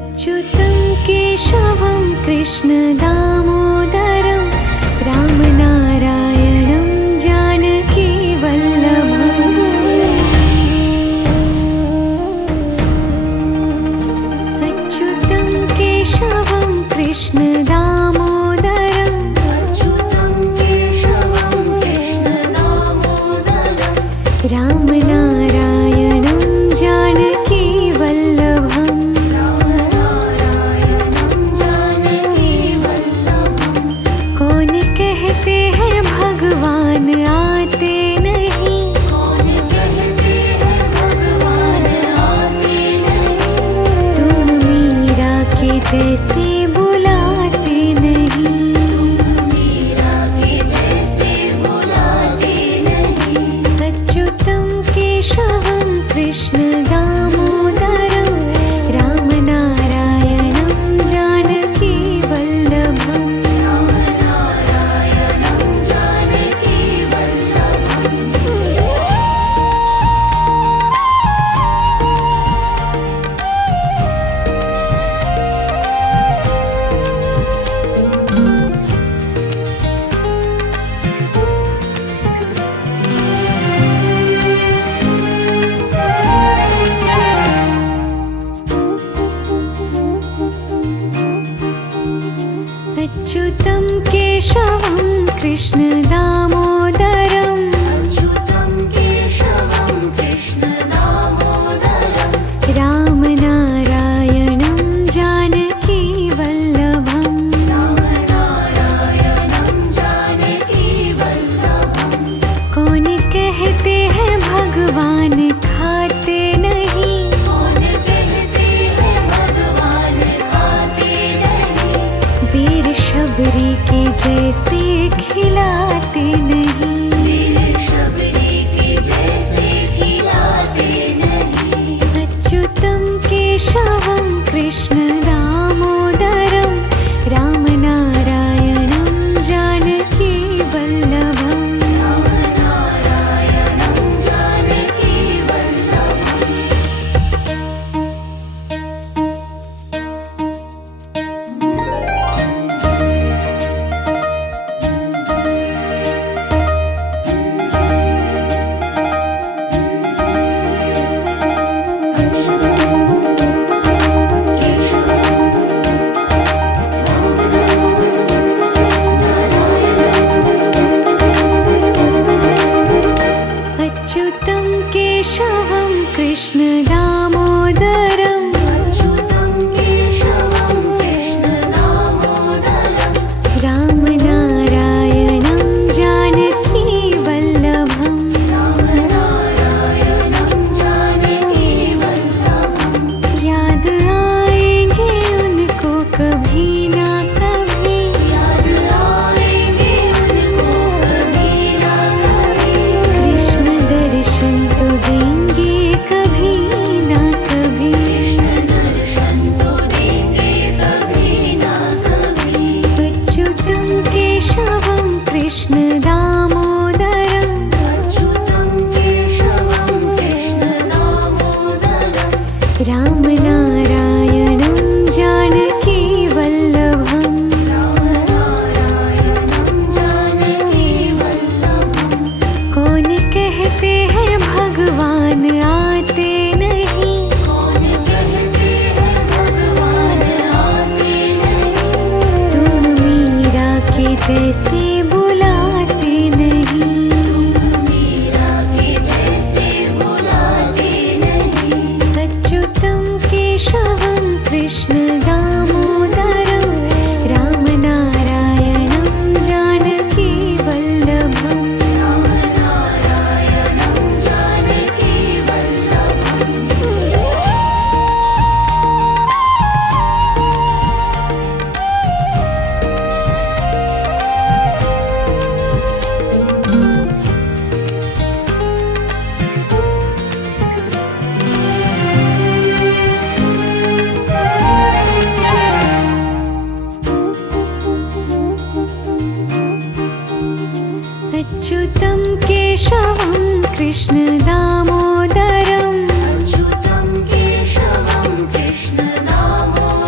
अच्युतं केशवं कृष्ण दामोदरं रामनारायणं जानकी वल्लभम्। अच्युतं केशवं कृष्ण दामोदरं रामनारायणं जानकी वल्लभम्। कौन कहते हैं भगवान आते नहीं, तुम मीरा के जैसे बुलाते नहीं। अच्युतं केशवं कृष्ण दामोदरं रामनारायणं जानकी वल्लभम्। अच्युतं केशवं कृष्ण दामोदरं रामनारायणं जानकी वल्लभम्। कौन कहते हैं भगवान खाते नहीं, वीर शबरी के जैसे खिलाते नहीं। अच्युतं केशवं कृष्ण दामोदरं रामनारायणं जानकी वल्लभम्। अच्युतं केशवं कृष्ण दामोदरं रामनारायणं जानकी वल्लभम्। याद आएंगे उनको कभी ना कभी, कृष्ण दर्शन तो देंगे कभी ना कभी। अच्युतं केशवं कृष्ण दामोदरं रामनारायणं जानकी वल्लभम्। कौन कहते हैं भगवान आते नहीं, तुम मीरा के जैसे बुलाते नहीं। अच्युतं केशवं कृष्ण दामोदरं रामनारायणं जानकी वल्लभम्। अच्युतं केशवं कृष्ण दामोदरं अच्युतं केशवं कृष्ण दामोदरं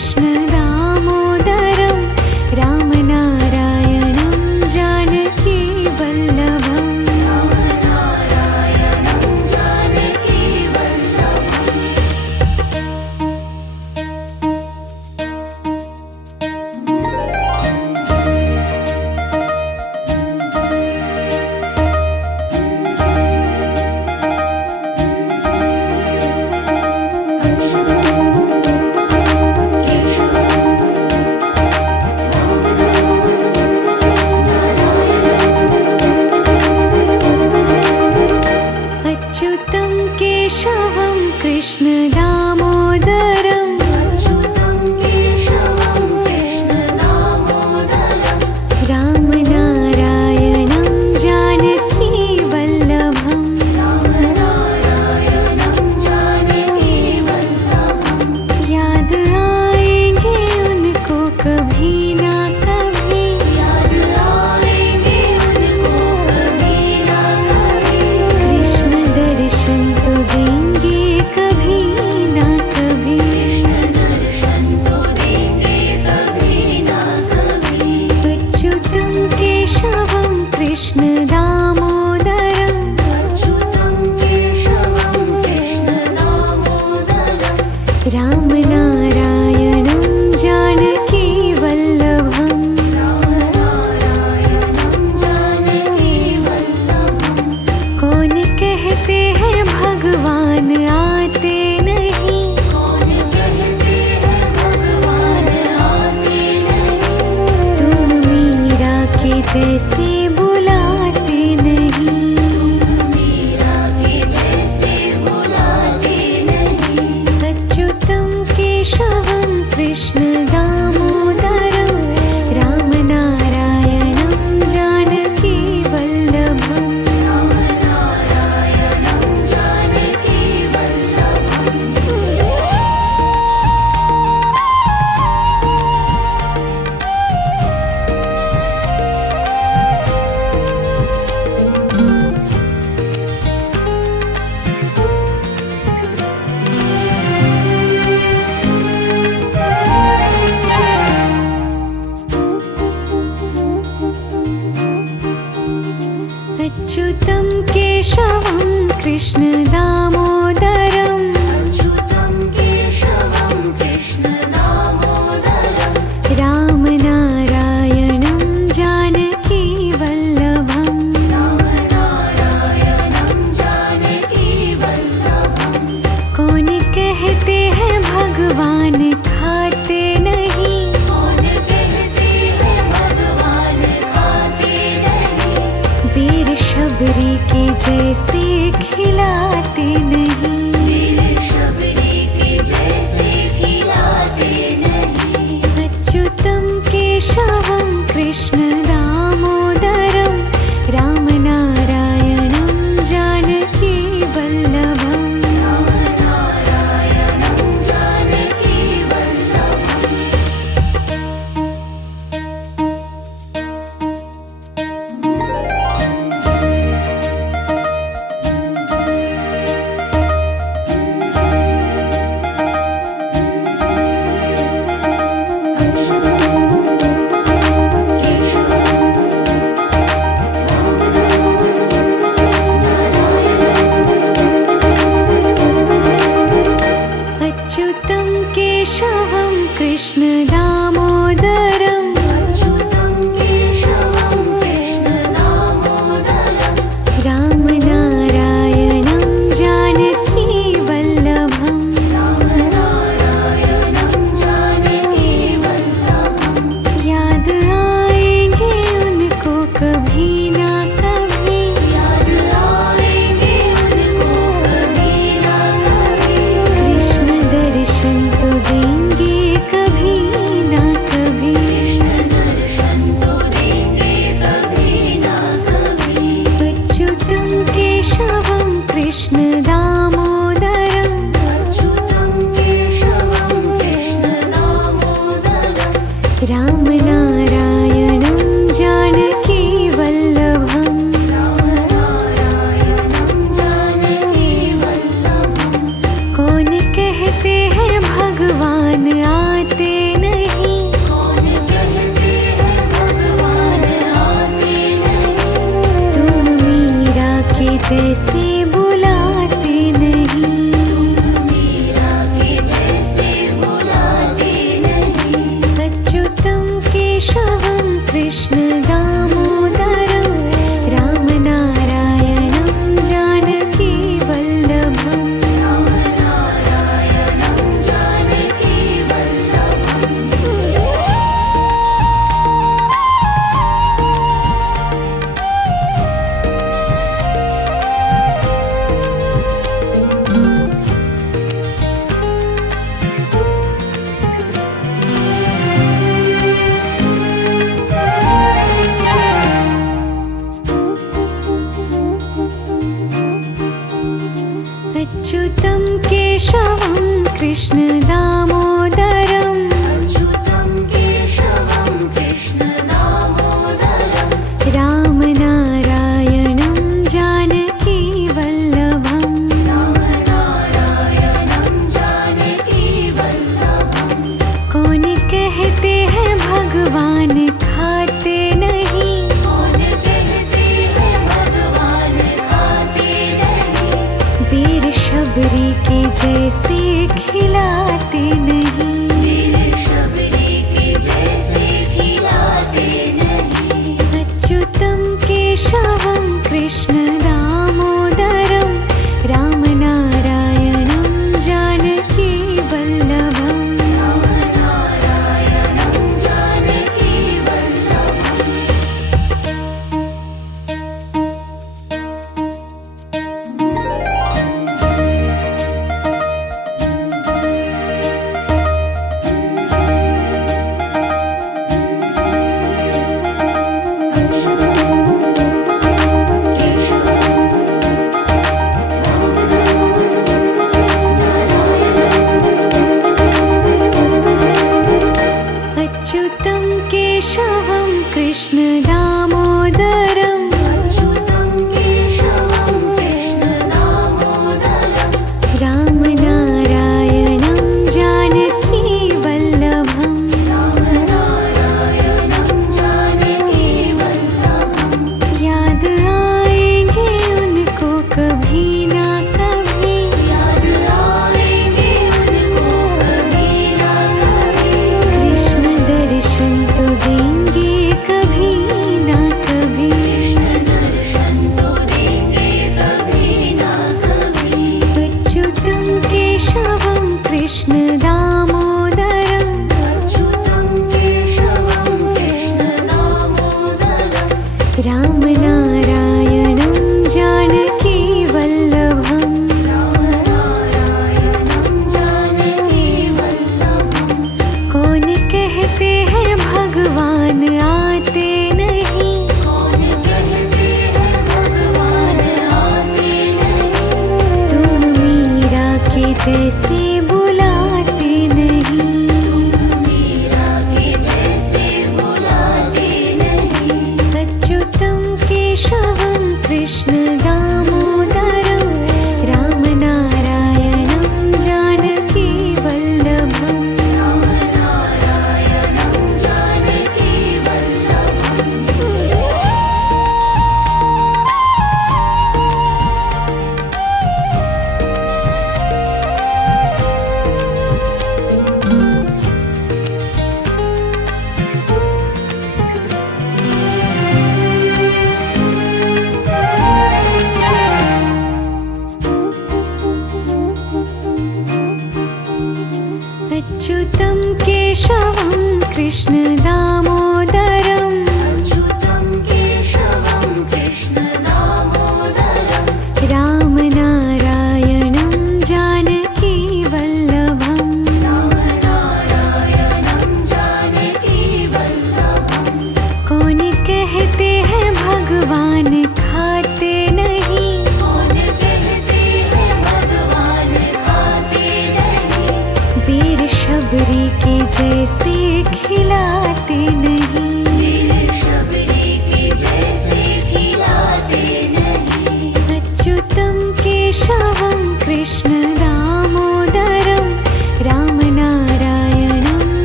कृष्ण दामोदरं रामनारायणं जानकी वल्लभम् अच्युतं केशवं कृष्ण दामोदरं रामनारायणं जानकी वल्लभम् याद आएंगे उनको कभी ना कभी कृष्ण दर्शन तो देंगे कभी ना कभी अच्युतं केशवं कृष्ण दामोदरं रामनारायणं जानकी वल्लभम् कौन कहते हैं भगवान आते नहीं तुम मीरा के जैसे बुलाते नहीं अच्युतं केशवं कृष्ण दामोदरं रामनारायणं जानकी वल्लभम् अच्युतं केशवं कृष्ण दामोदरं रामनारायणं जानकी वल्लभम् कौन कहते हैं भगवान खाते नहीं बेर शबरी के जैसे खिलाते नहीं अच्युतं केशवं कृष्ण दामोदरं रामनारायणं जानकी वल्लभम् अच्युतं केशवं कृष्ण दामोदरं रामनारायणं जानकी वल्लभम् याद आएंगे उनको कभी ना कभी कृष्ण दर्शन तो देंगे कभी ना कभी अच्युतं केशवं कृष्ण दामोदरं रामनारायणं जानकी वल्लभम् कौन कहते हैं भगवान आए आते नहीं। कौन कहते हैं भगवान आते नहीं। तुम मीरा के जैसे बुलाते नहीं। तुम मीरा के जैसे बुलाते नहीं। अच्युतं केशवं कृष्ण दामोदरं रामनारायणं जानकी वल्लभम्। रामनारायणं जानकी वल्लभम्। अच्युतं केशवं कृष्ण दामोदरं अच्युतं केशवं कृष्ण दामोदरम्। रामनारायणं जानकी वल्लभम्। रामनारायणं जानकी वल्लभम्। कौन कहते हैं भगवान खाते नहीं। कौन कहते हैं भगवान खाते नहीं। वीर शबरी के जैसे खिलाते नहीं। मेरे शबरी के जैसे खिलाते नहीं। अच्युतं केशवं कृष्ण दामोदरं रामनारायणं जानकी वल्लभम्। रामनारायणं जानकी वल्लभम्। अच्युतं केशवं कृष्ण दामोदरं अच्युतं केशवं कृष्ण दामोदरम्। रामनारायणं जानकी वल्लभम्। रामनारायणं जानकी वल्लभम्। याद आएंगे उनको कभी ना कभी। याद आएंगे उनको कभी ना कभी। कृष्ण दर्शन तो देंगे कभी ना कभी। कृष्ण दर्शन तो देंगे कभी ना कभी। अच्युतं केशवं कृष्ण दामोदरं अच्युतं केशवं कृष्ण दामोदरम्। रामनारायणं जानकी वल्लभम्। रामनारायणं जानकी वल्लभम्। कौन कहते हैं भगवान आते नहीं। कौन कहते हैं भगवान आते नहीं। तुम मीरा के जैसे बुलाते नहीं। मीरा के जैसे बुलाते नहीं। अच्युतं केशवं कृष्ण दामोदरं रामनारायणं जानकी वल्लभम्। रामनारायणं जानकी वल्लभम्। अच्युतं केशवं कृष्ण दामोदरं अच्युतं केशवं कृष्ण दामोदरम्। रामनारायणं जानकी वल्लभम्। रामनारायणं जानकी वल्लभम्। कौन कहते हैं भगवान खाते नहीं। कौन कहते हैं भगवान खाते नहीं। वीर शबरी के जैसे खिलाते नहीं। मेरे शबरी के जैसे खिलाते नहीं। अच्युतं केशवं कृष्ण दामोदरं रामनारायणं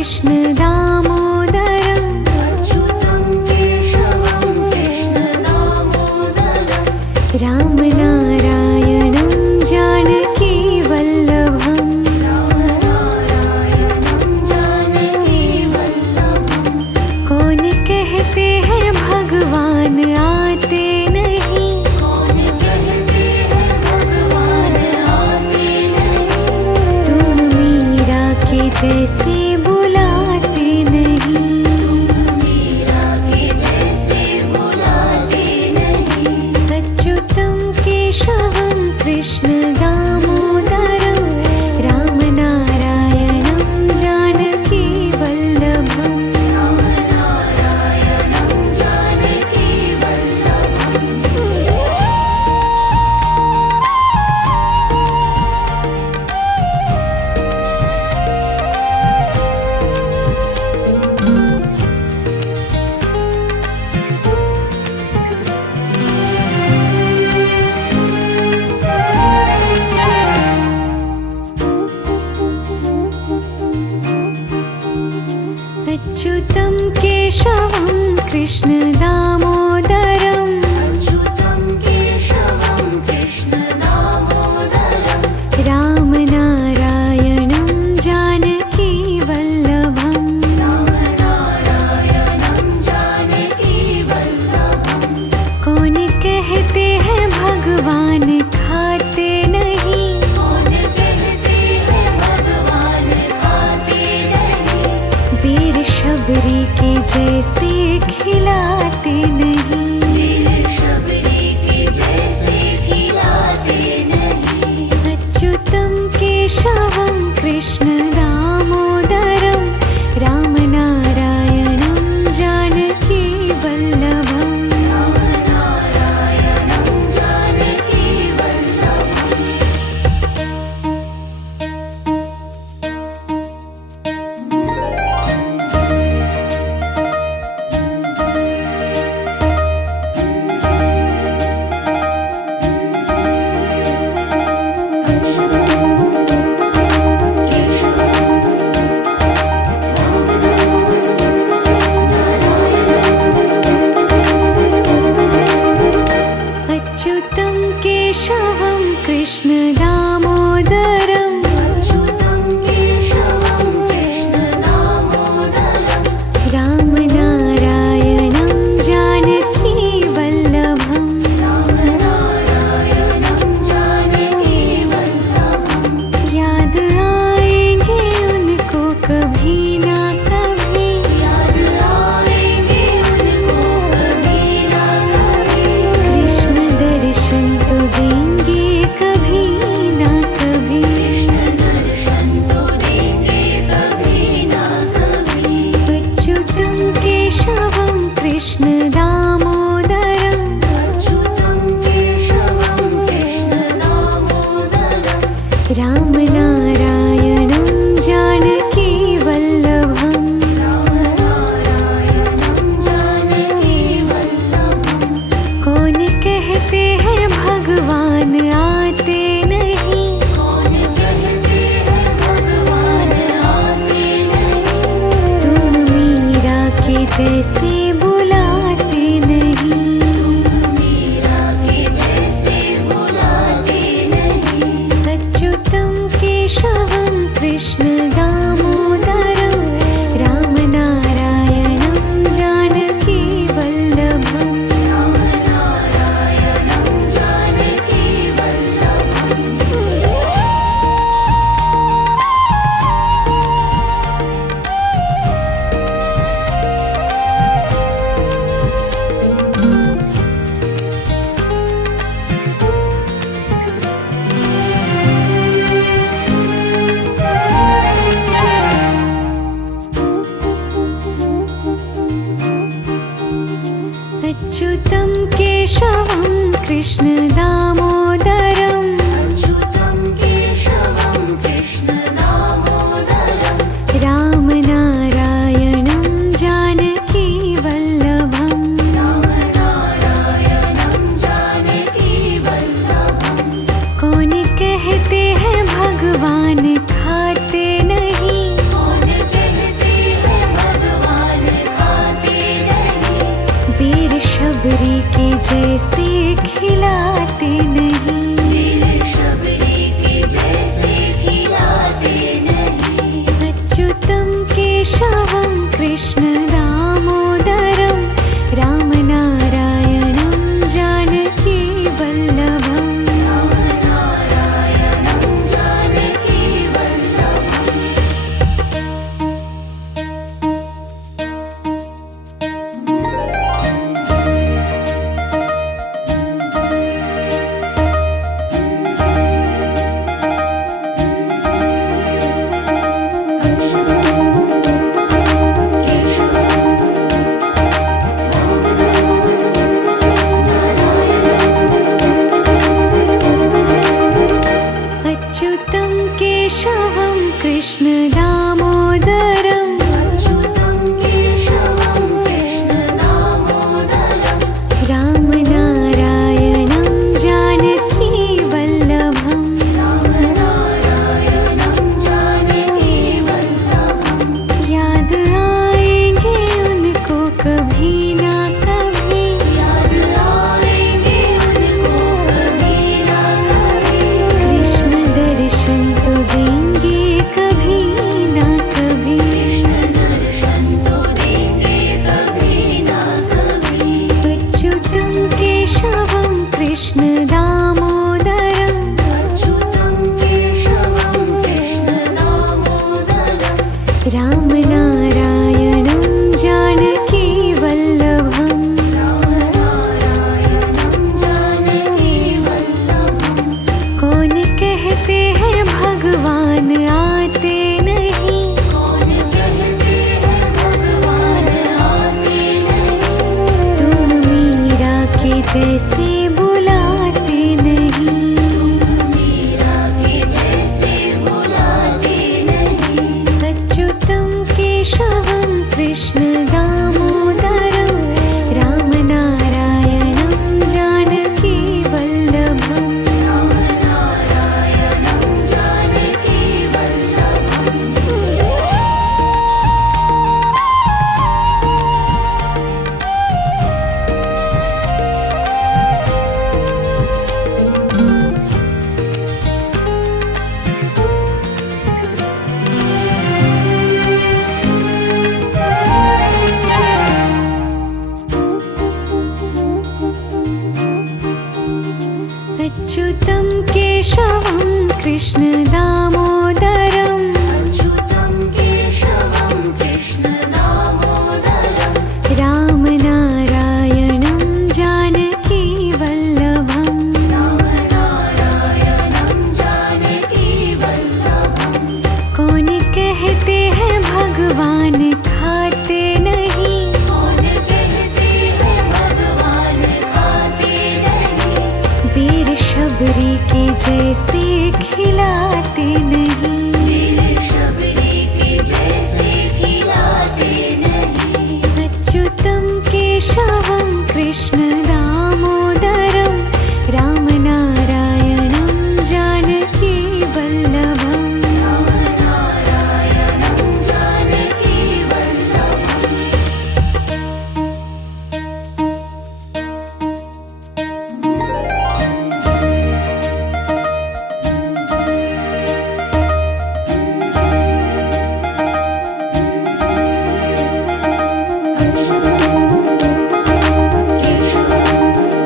कृष्ण दामोदरम् अच्युतं केशवं कृष्ण दामोदरम् रामनारायणं जानकी वल्लभम् रामनारायणं जानकी वल्लभम् कौन कहते हैं भगवान आते नहीं कौन कहते हैं भगवान आते नहीं तुम मीरा के जैसे बुलाते नहीं मीरा के जैसे बुलाते नहीं अच्युतं केशवं कृष्ण दामोदरं रामनारायणं जानकी वल्लभम् रामनारायणं जानकी वल्लभम् अच्युतं केशवं कृष्ण दामोदरम् अच्युतं केशवं कृष्ण दामोदरम् रामनारायणं जानकी वल्लभम् रामनारायणं जानकी वल्लभम् कौन कहते हैं भगवान खाते नहीं कौन कहते हैं भगवान खाते नहीं वीर शबरी के जैसे खिलाते नहीं वीर शबरी के जैसे खिलाते नहीं अच्युतं केशवं कृष्ण दामोदरं रामनारायणं जानकी वल्लभम् रामनारायणं जानकी वल्लभम् अच्युतं केशवं कृष्ण दामोदरम् अच्युतं केशवं कृष्ण दामोदरम् रामनारायणं जानकी वल्लभम् रामनारायणं जानकी वल्लभम् याद आएंगे उनको कभी ना कभी याद आएंगे उनको कभी ना कभी कृष्ण दर्शन तो देंगे कभी ना कभी कृष्ण दर्शन तो देंगे कभी ना कभी अच्युतं केशवं कृष्ण दामोदरम् अच्युतं केशवं कृष्ण दामोदरम् रामनारायणं जानकी वल्लभम् रामनारायणं जानकी वल्लभम् कौन कहते हैं भगवान आते नहीं कौन कहते हैं भगवान आते नहीं तुम मीरा के जैसे बुलाते नहीं मीरा के जैसे बुलाते नहीं अच्युतं केशवं कृष्ण दामोदरं रामनारायणं जानकी वल्लभम् रामनारायणं जानकी वल्लभम् अच्युतं केशवं कृष्ण दामोदरम् अच्युतं केशवं कृष्ण दामोदरम् रामनारायणं जानकी वल्लभम् रामनारायणं जानकी वल्लभम् कौन कहते हैं भगवान खाते नहीं कौन कहते केशवं कृष्णदामोदरं रामनारायणं जानकीवल्लभम् रामनारायणं जानकीवल्लभम् अच्युतं केशवं कृष्णदामोदरं अच्युतं केशवं कृष्णदामोदरं रामनारायणं जानकीवल्लभम् रामनारायणं जानकीवल्लभम् याद आएंगे उनको कभी ना कभी याद आएंगे उनको कभी ना कभी कृष्ण दर्शन तो देंगे कभी ना कभी कृष्ण दर्शन तो देंगे कभी ना कभी अच्युतं केशवं कृष्णदामोदरं अच्युतं केशवं कृष्णदामोदरं रामनारायणं जानकीवल्लभम् रामनारायणं जानकीवल्लभम् कौन कहते हैं भगवान आते नहीं कौन कहते हैं भगवान आते नहीं तुम मीरा के जैसे बुलाते नहीं मीरा के जैसे बुलाते नहीं अच्युतं केशवं कृष्णदामोदरं रामनारायणं जानकीवल्लभम् रामनारायणं जानकीवल्लभम् अच्युतं केशवं कृष्णदामोदरं अच्युतं केशवं कृष्णदामोदरं रामनारायणं जानकीवल्लभम् रामनारायणं जानकीवल्लभम् कौन कहते हैं भगवान खाते नहीं कौन कहते हैं भगवान खाते नहीं वीर शबरी के जैसे खिलाते नहीं मेरे शबरी के जैसे खिलाते नहीं अच्युतं केशवं कृष्णदामोदरं रामनारायणं जानकीवल्लभम् रामनारायणं जानकीवल्लभम् केशवं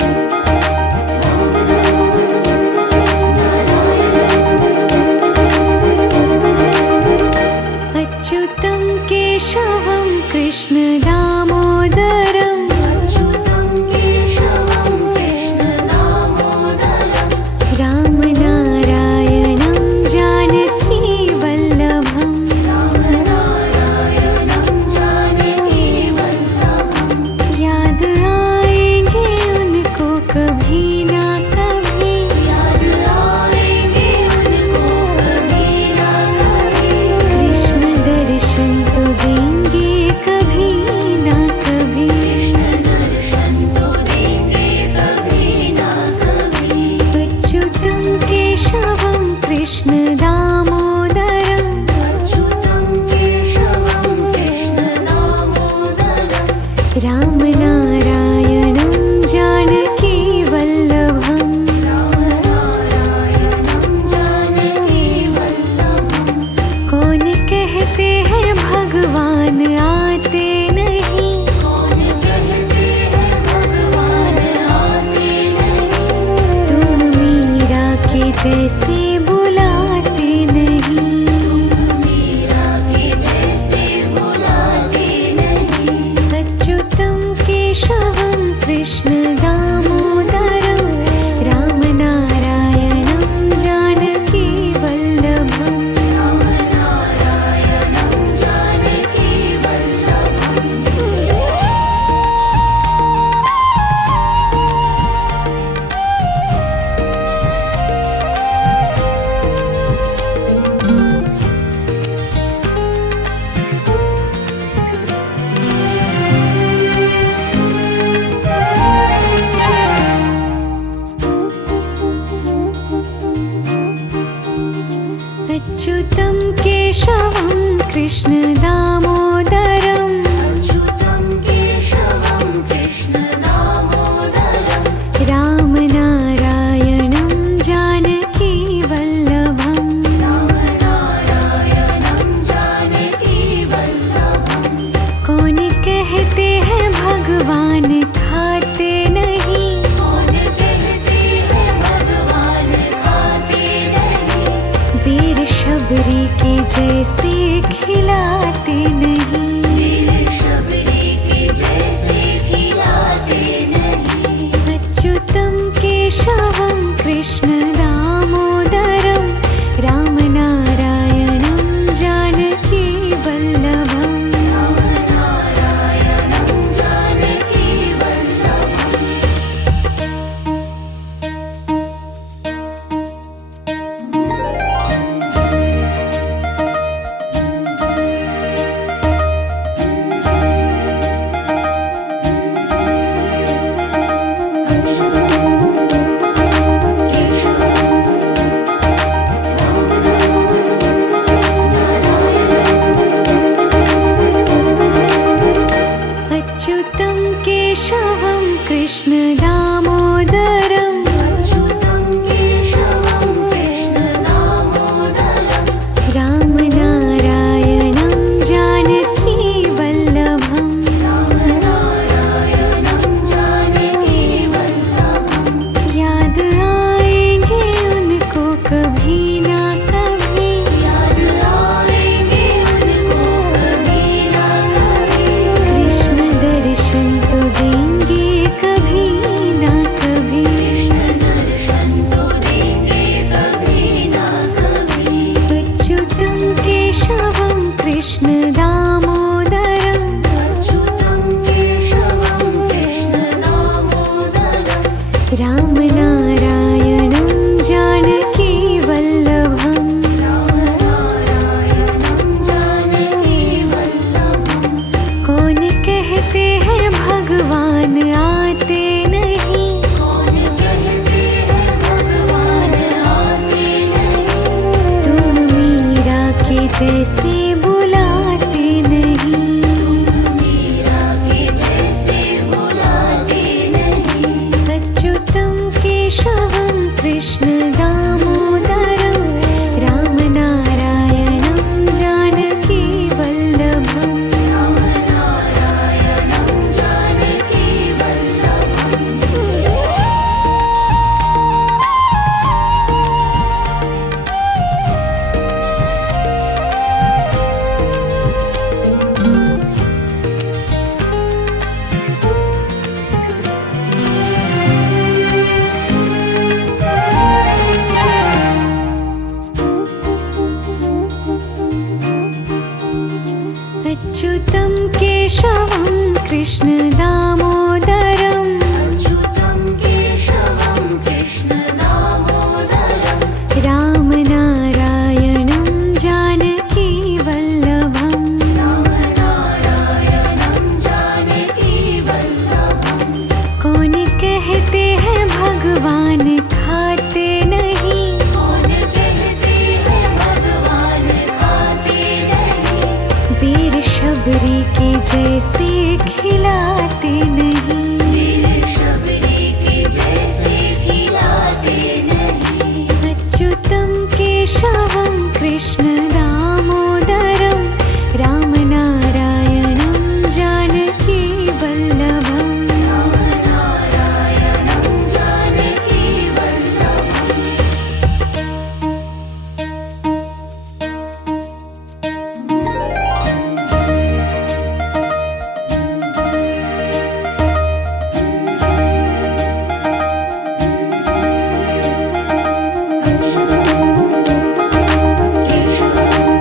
अच्युतं केशवं कृष्ण दामोदरम् अच्युतं केशवं कृष्ण दामोदरं रामनारायणं जानकी वल्लभम् रामनारायणं जानकी वल्लभं कौन कहते हैं भगवान खाते नहीं, कौन कहते हैं भगवान खाते नहीं वीर शबरी के जैसे खिलाते नहीं। वीर शबरी के जैसे खिलाते नहीं अच्युतं केशवं कृष्ण दामोदरं रामनारायणं जानकी वल्लभम् रामनारायणं जानकी वल्लभम् अच्युतं केशवं कृष्ण दामोदरं अच्युतं केशवं कृष्ण दामोदरं रामनारायणं जानकी वल्लभम् रामनारायणं जानकी वल्लभं याद आएंगे उनको कभी ना कभी, याद आएंगे उनको कभी ना कभी कृष्ण दर्शन तो देंगे कभी ना कभी। कृष्ण दर्शन तो देंगे कभी ना कभी अच्युतं केशवं कृष्ण दामोदरम् अच्युतं केशवं कृष्ण दामोदरं रामनारायणं जानकी वल्लभम् रामनारायणं जानकी वल्लभं कौन कहते हैं भगवान आते नहीं, कौन कहते हैं भगवान आते नहीं तुम मीरा के जैसे बुलाते नहीं। मीरा के जैसे बुलाते नहीं अच्युतं केशवं कृष्ण दामोदरं रामनारायणं जानकी वल्लभम् रामनारायणं जानकी वल्लभम् अच्युतं केशवं कृष्ण दामोदरम् अच्युतं केशवं कृष्ण दामोदरं रामनारायणं जानकी वल्लभम् रामनारायणं जानकी वल्लभं कौन कहते हैं भगवान खाते नहीं, कौन कहते हैं भगवान खाते नहीं वीर शबरी के जैसे खिलाते नहीं। वीर शबरी के जैसे खिलाते नहीं अच्युतं केशवं कृष्ण दामोदरं रामनारायणं जानकी वल्लभम् रामनारायणं जानकी वल्लभम् केशवं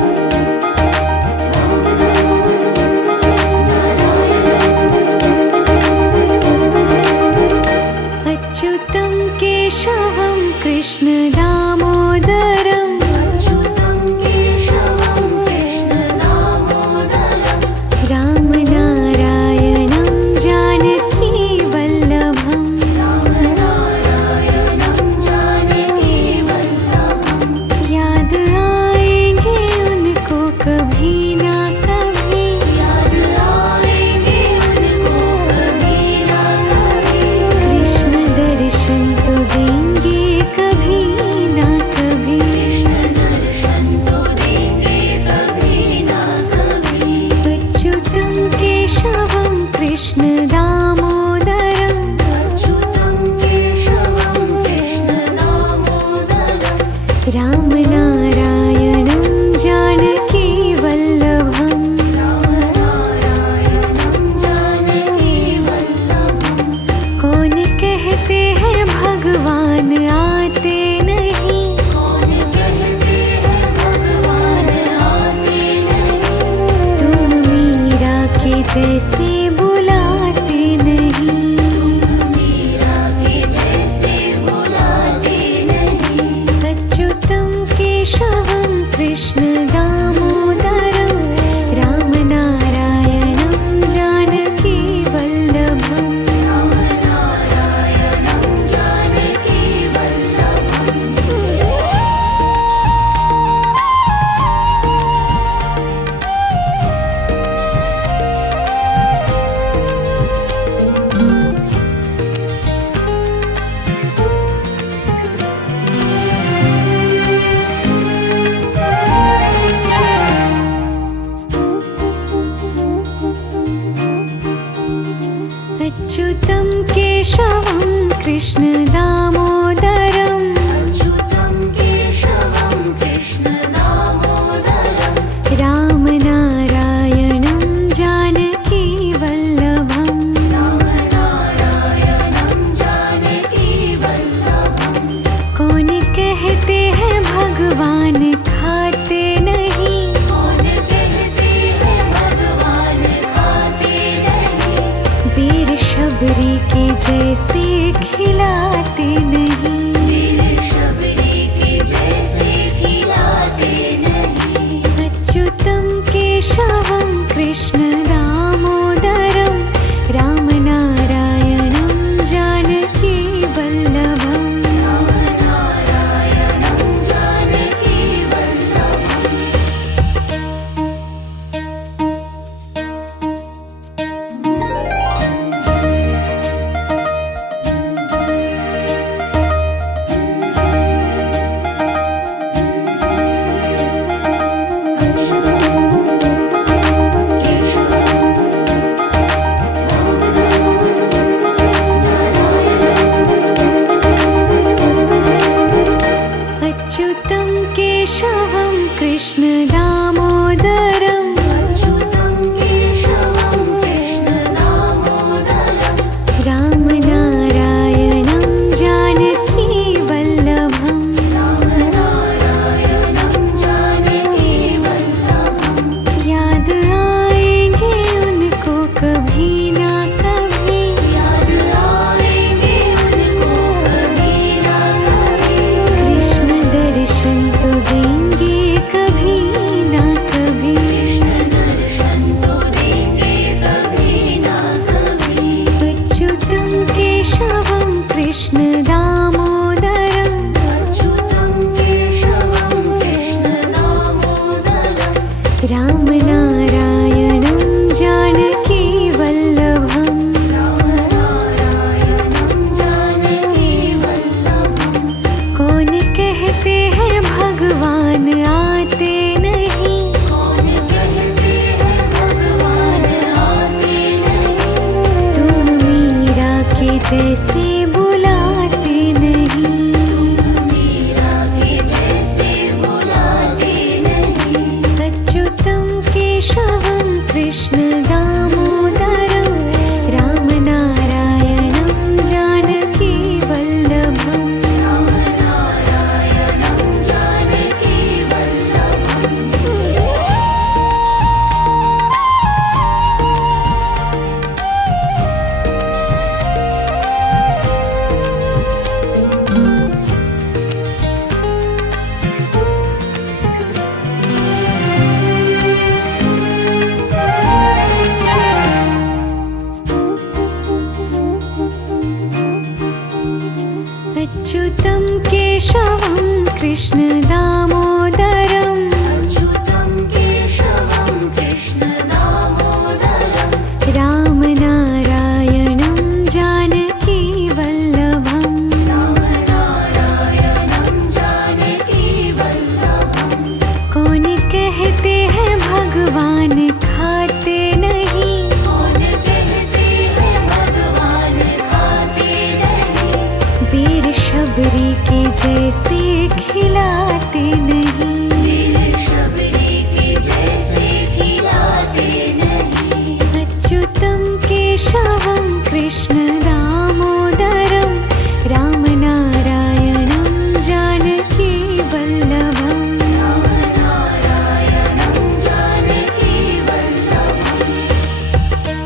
जैसे बुलाते नहीं। मीरा के जैसे बुलाते नहीं। अच्युतं केशवं कृष्ण दामोदरं रामनारायणं जानकी वल्लभम्। रामनारायणं जानकी वल्लभम्। अच्युतं केशवं कृष्ण दामोदरं अच्युतं केशवं कृष्ण दामोदरं। रामनारायणं जानकी वल्लभम्। रामनारायणं जानकी वल्लभम्। कौन कहते हैं भगवान खाते नहीं। कौन कहते हैं भगवान खाते नहीं। वीर शबरी के जैसे खिलाते नहीं। वीर शबरी के जैसे खिलाते नहीं। अच्युतं केशवं कृष्ण दामोदरं रामनारायणं जानकी वल्लभम्। रामनारायणं जानकी वल्लभम्। अच्युतं केशवं कृष्ण दामोदरं अच्युतं केशवं कृष्ण दामोदरं। रामनारायणं जानकी वल्लभम्। रामनारायणं जानकी वल्लभम्। याद आएंगे उनको कभी ना कभी। याद आएंगे उनको कभी ना कभी। कृष्ण दर्शन तो देंगे कभी ना कभी। कृष्ण दर्शन तो देंगे कभी ना कभी। अच्युतं केशवं कृष्ण दामोदरं अच्युतं केशवं कृष्ण दामोदरं। रामनारायणं जानकी वल्लभम्। रामनारायणं जानकी वल्लभम्। कौन कहते हैं भगवान आते नहीं। कौन कहते हैं भगवान आते नहीं। तुम मीरा के जैसे बुलाते नहीं। मीरा के जैसे बुलाते नहीं। अच्युतं केशवं कृष्ण दामोदरं रामनारायणं जानकी वल्लभम्। रामनारायणं जानकी वल्लभम्। अच्युतं केशवं कृष्ण दामोदरं अच्युतं केशवं कृष्ण दामोदरं। रामनारायणं जानकी वल्लभम्। रामनारायणं जानकी वल्लभम्। कौन कहते हैं भगवान खाते नहीं। कौन कहते हैं भगवान खाते नहीं। वीर शबरी के जैसे खिलाते नहीं। वीर शबरी के जैसे खिलाते नहीं। अच्युतं केशवं कृष्ण दामोदरं रामनारायणं जानकी वल्लभम्। रामनारायणं जानकी वल्लभम्।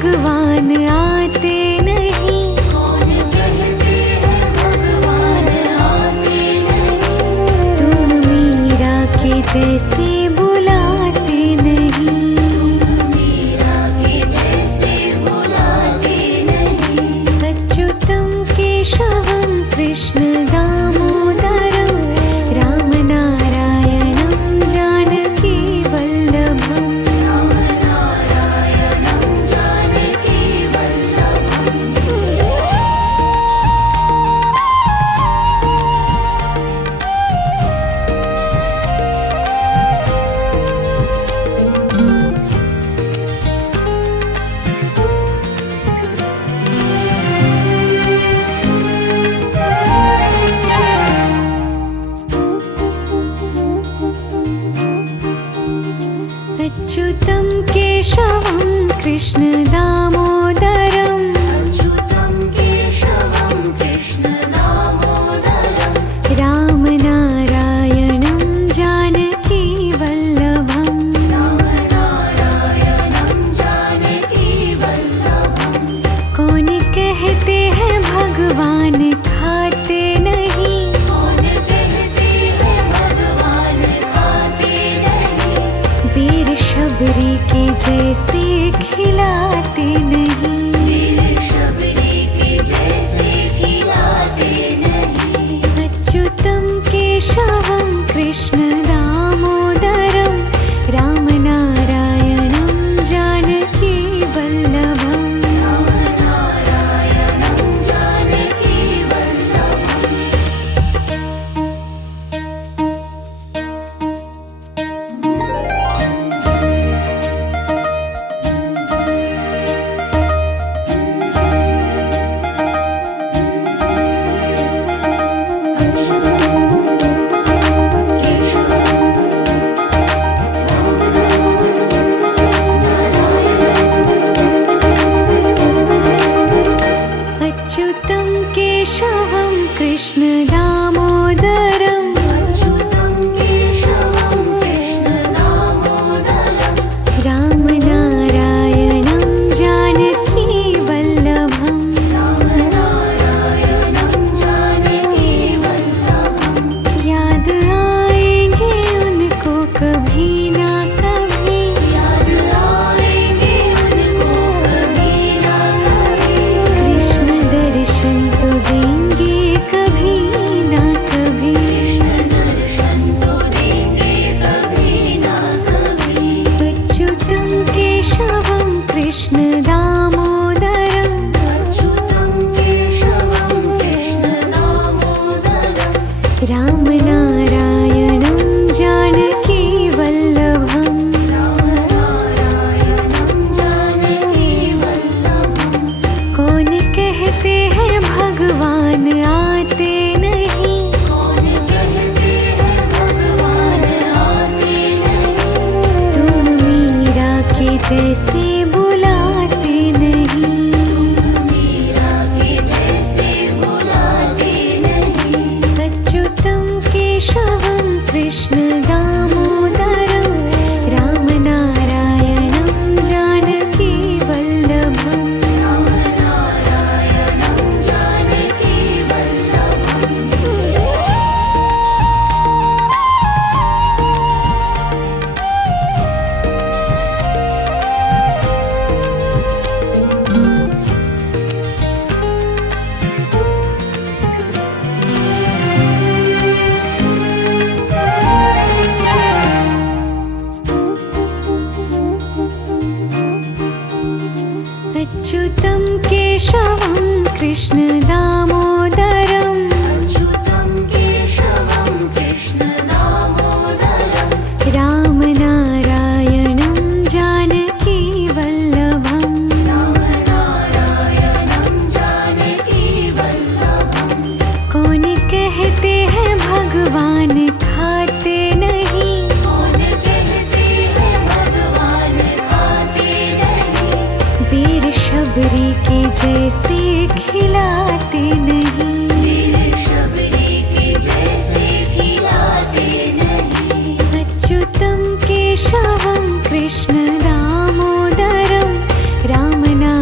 भगवान आते नहीं। कौन कहते हैं भगवान आते नहीं। तुम मीरा के जैसे बुलाते नहीं। मीरा के जैसे बुलाते नहीं। अच्युतं केशवं कृष्ण दामोदरं रामनारायणं जानकी वल्लभम्। रामनारायणं जानकी वल्लभम्। अच्युतं केशवं कृष्ण दामोदरं अच्युतं केशवं कृष्ण दामोदरं। रामनारायणं जानकी वल्लभम्। रामनारायणं जानकी वल्लभम्। कौन कहते हैं भगवान खाते नहीं। कौन कहते हैं भगवान खाते नहीं। वीर शबरी के जैसे खिलाते नहीं। वीर शबरी के जैसे खिलाते नहीं। अच्युतं केशवं कृष्ण दामोदरं रामनारायणं जानकी वल्लभम्। रामनारायणं जानकी वल्लभम्। अच्युतं केशवं कृष्ण दामोदरं अच्युतं केशवं कृष्ण दामोदरं। रामनारायणं जानकी वल्लभम्। रामनारायणं जानकी वल्लभम्। याद आएंगे उनको कभी ना कभी। याद आएंगे उनको कभी ना कभी। कृष्ण दर्शन तो देंगे कभी ना कभी। कृष्ण दर्शन तो देंगे कभी ना कभी। अच्युतं केशवं कृष्ण दामोदरं अच्युतं केशवं कृष्ण दामोदरं। रामनारायणं जानकी वल्लभम्। रामनारायणं जानकी वल्लभम्। कौन कहते हैं भगवान आते नहीं। कौन कहते हैं भगवान आते नहीं। तुम मीरा के जैसे बुलाते नहीं। मीरा के जैसे बुलाते नहीं। अच्युतं केशवं कृष्ण दामोदरं रामनारायणं जानकी वल्लभम्। रामनारायणं जानकी वल्लभम्। अच्युतं केशवं कृष्ण दामोदरं अच्युतं केशवं कृष्ण दामोदरं। रामनारायणं जानकी वल्लभम्। रामनारायणं जानकी वल्लभम्। कौन कहते हैं भगवान खाते नहीं। कौन कहते हैं भगवान खाते नहीं। वीर शबरी के जैसे खिलाते नहीं। वीर शबरी के जैसे खिलाते नहीं। अच्युतं केशवं कृष्ण दामोदरं रामनारायणं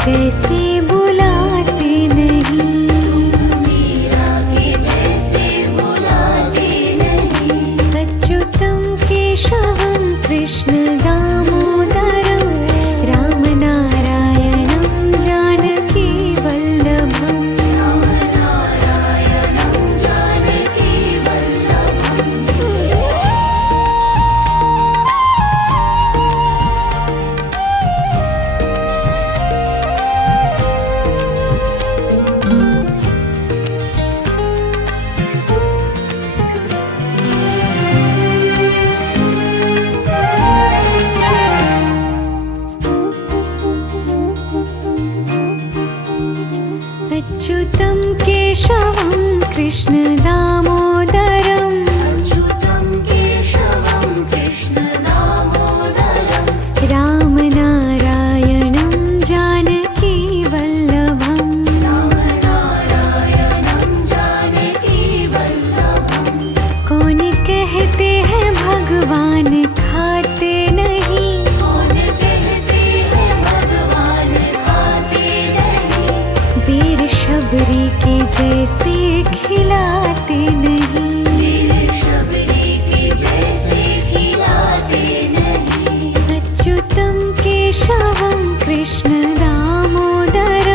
जैसे बुलाते नहीं। मीरा के जैसे बुलाते नहीं। अच्युतं केशवं कृष्ण दामोदरं रामनारायणं जानकी वल्लभम्। रामनारायणं जानकी वल्लभम्। अच्युतं केशवं कृष्ण दामोदरं अच्युतं केशवं कृष्ण दामोदरं। रामनारायणं जानकी वल्लभम्। रामनारायणं जानकी वल्लभम्। कौन कहते हैं भगवान खाते नहीं। कौन कहते हैं भगवान खाते नहीं। वीर शबरी के जैसे खिलाते नहीं। वीर शबरी के जैसे खिलाते नहीं। अच्युतं केशवं कृष्ण दामोदरं